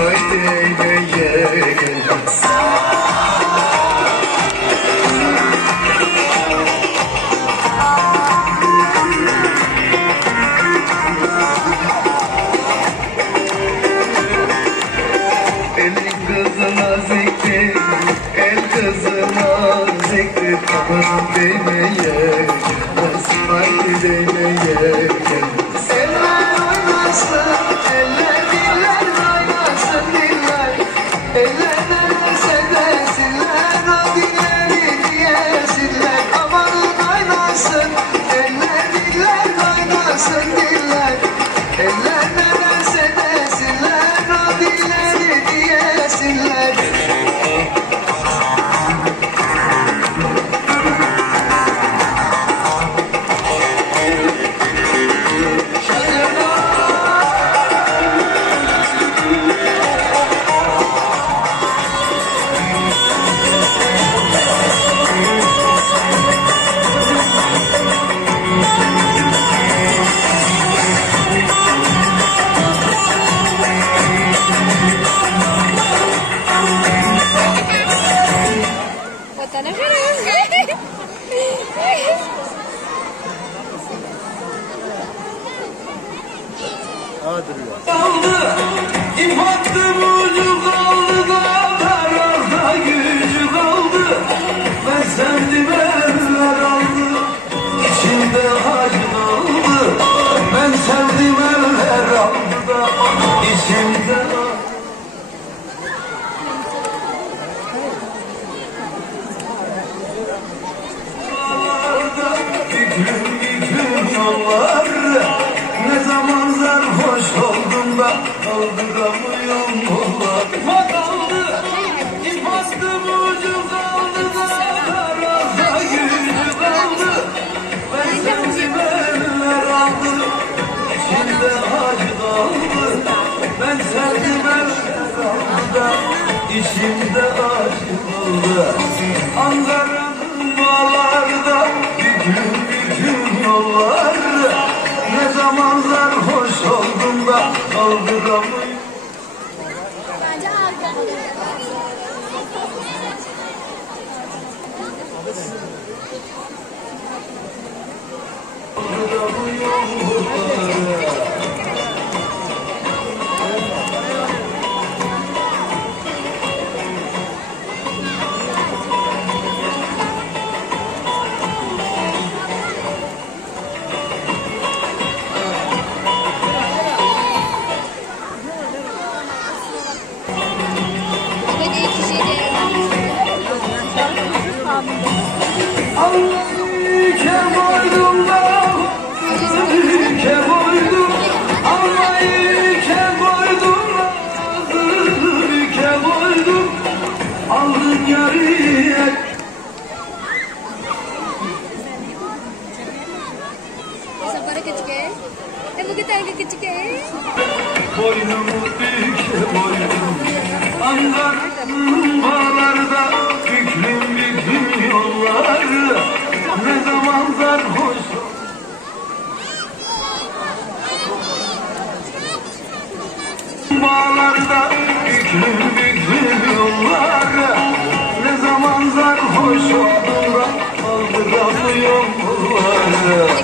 haydi eyleye gelmez. Elin kızına zikri, el kızına zikri, tabanım demeye gelmez, haydi demeye gelmez. Eller oynasın, eller diller oynasın diller, eller nelerse desinler, o dilleri diyesinler. Amanın oynasın, eller diller oynasın diller, eller nelerse desinler, o dilleri diyesinler. Kaldı, ip attım ucu kaldı da kararda gücü kaldı. Ben sevdim eller aldı, içimde acı kaldı. Ben sevdim eller aldı da içimde acı. Büklüm yollar, ne zaman sarhoş oldum da kaldıramıyorum valla. İp kaldı, ip attım ucu kaldı da kararda gücü kaldı. Ben sevdim eller aldı, içimde acı kaldı. Ben sevdim eller aldı da içimde acı kaldı. Ankara'nın bağlarda büklüm yollar, ne zaman sarhoş oldum da kaldıramıyorum. Ülke boydum da, ülke boydum, Allah ülke boydum da, ülke boydum, aldın yarıya. Sampai kecil, mungkin tangga kecil. Boynumu ülke boydum, Ankara'nın bağlarda büklüm yollar, ne zaman sarhoş bağlarda büklüm yollar, ne zaman sarhoş oldum da kaldıramıyorum bunları.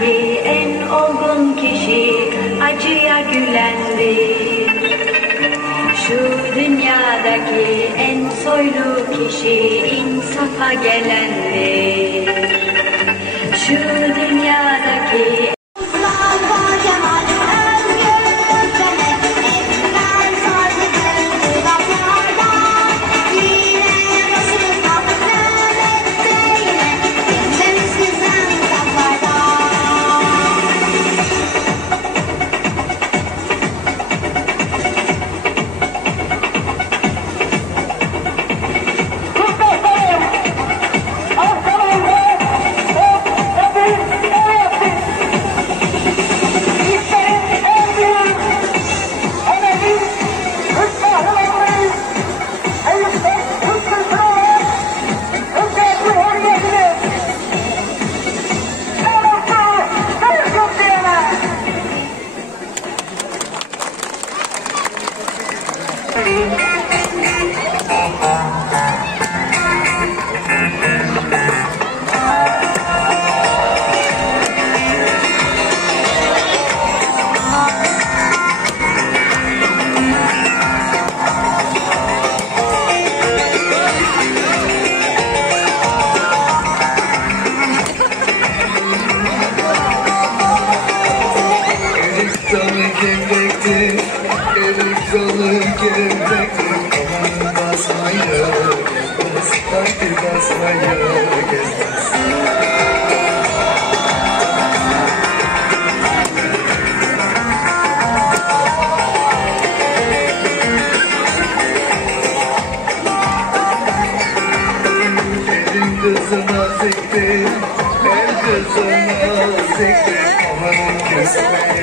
dünyadaki en olgun kişi acıya gülendir. Şu dünyadaki en soylu kişi insafa gelendir. Şu dünyadaki Erik dalı gevrektir, aman basmaya gelmez, haydi basmaya gelmez. Elin kızı naziktir, el kızı naziktir, aman kesme.